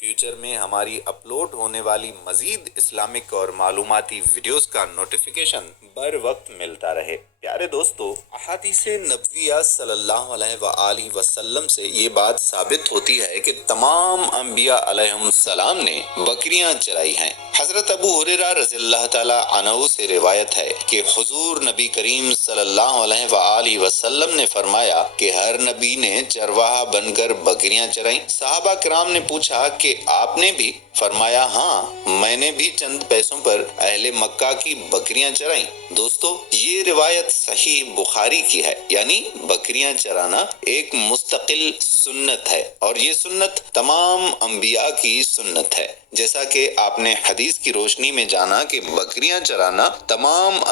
Future میں ہماری upload ہونے والی مزید اسلامک اور معلوماتی ویڈیوز کا نوٹیفیکیشن بر وقت ملتا رہے۔ پیارے دوستو، احادیث نبویہ صلی اللہ علیہ وآلہ وسلم سے یہ بات ثابت ہوتی ہے کہ تمام انبیاء علیہم السلام نے بکریاں چرائی ہیں۔ حضرت ابو ہریرہ رضی اللہ تعالی عنہ سے روایت ہے کہ حضور نبی کریم صلی اللہ علیہ وآلہ وسلم نے فرمایا کہ ہر نبی نے چرواہا بن کر بکریاں چرائیں۔ صحابہ کرام نے پوچھا کہ آپ نے بھی؟ فرمایا ہاں، میں نے بھی چند پیسوں پر اہل مکہ کی بکریاں چرائیں۔ دوستو، یہ روایت صحیح بخاری کی ہے، یعنی بکریاں چرانا ایک مستقل سنت ہے، اور یہ سنت تمام انبیاء کی سنت ہے، جیسا کہ آپ نے حدیث کی روشنی میں جانا کہ بکریاں چرانا تمام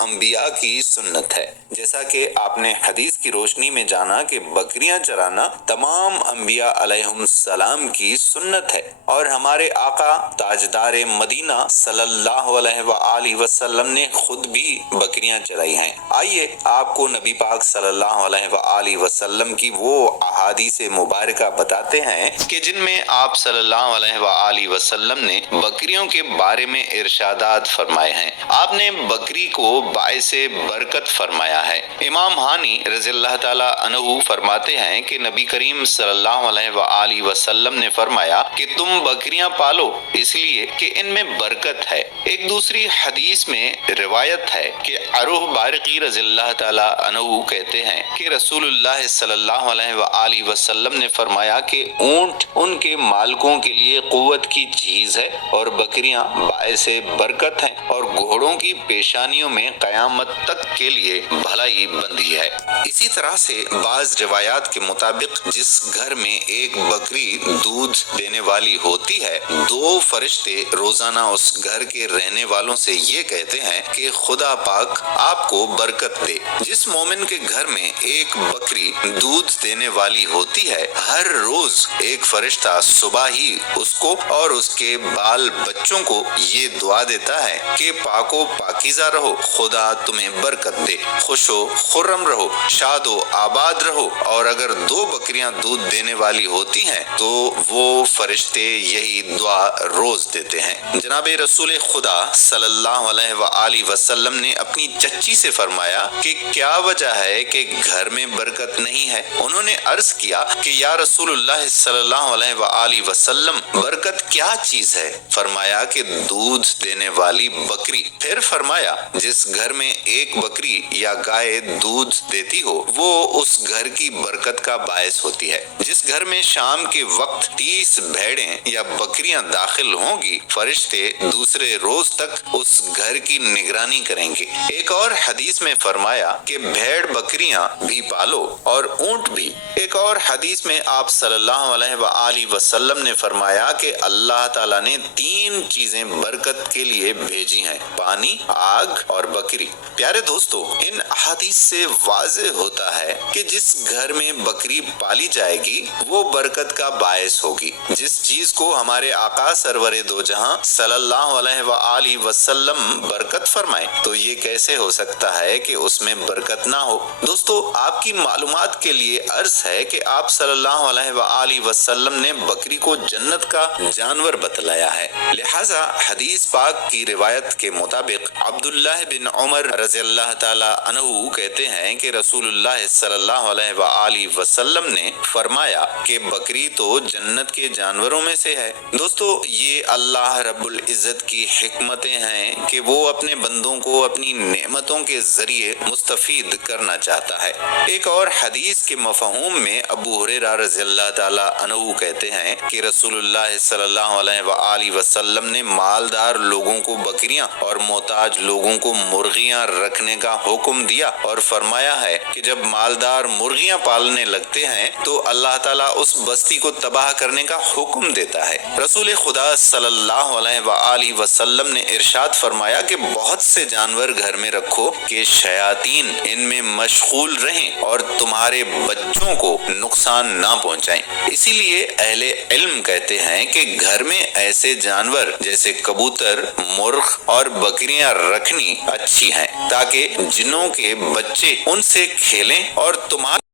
انبیاء کی سنت ہے، جیسا کہ آپ نے حدیث کی روشنی میں جانا کہ بکریاں چرانا تمام انبیاء علیہم السلام کی سنت ہے، اور ہمارے آقا تاجدار مدینہ صلی اللہ علیہ وآلہ وسلم نے خود بھی بکریاں چرائی ہیں۔ آئیے آپ کو نبی پاک صلی اللہ علیہ وآلہ وسلم کی وہ احادیث مبارکہ بتاتے ہیں کہ جن میں آپ صلی اللہ علیہ وآلہ وسلم نے بکریوں کے بارے میں ارشادات فرمائے ہیں۔ آپ نے بکری کو باعث برکت فرمایا ہے۔ امام ہانی رضی اللہ تعالی عنہ فرماتے ہیں کہ نبی کریم صلی اللہ علیہ وآلہ وسلم نے فرمایا کہ تم بکریاں پالو اس لیے کہ ان میں برکت ہے۔ ایک دوسری حدیث میں روایت ہے کہ عروہ بارقی رضی اللہ تعالی عنہ کہتے ہیں کہ رسول اللہ صلی اللہ علیہ وآلہ وسلم نے فرمایا کہ اونٹ ان کے مالکوں کے لیے قوت کی چیز ہے، اور بکریاں باعث برکت ہیں، اور گھوڑوں کی پیشانیوں میں قیامت تک کے لیے بھلائی بندھی ہے۔ اسی طرح سے بعض روایات کے مطابق جس گھر میں ایک بکری دودھ دینے والی ہوتی ہے، دو فرشتے روزانہ اس گھر کے رہنے والوں سے یہ کہتے ہیں کہ خدا پاک آپ کو برکت دے۔ جس مومن کے گھر میں ایک بکری دودھ دینے والی ہوتی ہے، ہر روز ایک فرشتہ صبح ہی اس کو اور اس کے بال بچوں کو یہ دعا دیتا ہے کہ پاک و پاکیزہ رہو، خدا تمہیں برکت دے، خوش و خرم رہو، شاد و آباد رہو۔ اور اگر دو بکریاں دودھ دینے والی ہوتی ہیں تو وہ فرشتے یہی دعا روز دیتے ہیں۔ جناب رسول خدا صلی اللہ علیہ وآلہ وسلم نے اپنی چچی سے فرمایا کہ کیا وجہ ہے کہ گھر میں برکت نہیں ہے؟ انہوں نے عرض کیا کہ یا رسول اللہ صلی اللہ علیہ وآلہ وسلم، برکت کیا چیز ہے؟ فرمایا کہ دودھ دینے والی بکری۔ پھر فرمایا جس گھر میں ایک بکری یا گائے دودھ دیتی ہو وہ اس گھر کی برکت کا باعث ہوتی ہے۔ جس گھر میں شام کے وقت 30 بھیڑیں یا بکریاں داخل ہوں گی، فرشتے دوسرے روز تک اس گھر کی نگرانی کریں گے۔ ایک اور حدیث میں فرمایا کہ بھیڑ بکریاں بھی پالو اور اونٹ بھی۔ ایک اور حدیث میں آپ صلی اللہ علیہ وآلہ وسلم نے فرمایا کہ اللہ تعالیٰ نے 3 چیزیں برکت کے لیے بھیجی ہیں: پانی، آگ اور بکری۔ پیارے دوستو، ان احادیث سے واضح ہوتا ہے کہ جس گھر میں بکری پالی جائے گی وہ برکت کا باعث ہوگی۔ جس چیز کو ہمارے آقا سرور دو جہاں صلی اللہ علیہ وآلہ وسلم برکت فرمائے تو یہ کیسے ہو سکتا ہے کہ اس میں برکت نہ ہو؟ دوستو، آپ کی معلومات کے لیے عرض ہے کہ آپ صلی اللہ علیہ وآلہ وسلم نے بکری کو جنت کا جانور بتلایا ہے، لہذا حدیث پاک کی روایت کے مطابق عبداللہ بن عمر رضی اللہ تعالی عنہ کہتے ہیں کہ رسول اللہ صلی اللہ علیہ وآلہ وسلم نے فرمایا کہ بکری تو جنت کے جانوروں میں سے ہے۔ دوستو، یہ اللہ رب العزت کی حکمتیں ہیں کہ وہ اپنے بندوں کو اپنی نعمتوں کے ذریعے مستفید کرنا چاہتا ہے۔ ایک اور حدیث کے مفہوم میں ابو ہریرہ رضی اللہ تعالی عنہ کہتے ہیں کہ رسول اللہ صلی اللہ علیہ وآلہ وسلم نے مالدار لوگوں کو بکریاں اور محتاج لوگوں کو مرغیاں رکھنے کا حکم دیا، اور فرمایا ہے کہ جب مالدار مرغیاں پالنے لگتے ہیں تو اللہ تعالیٰ اس بستی کو تباہ کرنے کا حکم دیتا ہے۔ رسول خدا صلی اللہ علیہ وآلہ وسلم نے ارشاد فرمایا کہ بہت سے جانور گھر میں رکھو کہ شیاطین ان میں مشغول رہیں اور تمہارے بچوں کو نقصان نہ پہنچائیں۔ اسی لیے اہل علم کہتے ہیں کہ گھر میں ایسے جانور جیسے کبوتر، مرغ اور بکریاں رکھنی اچھی ہیں تاکہ جنوں کے بچے ان سے کھیلیں اور تمہارے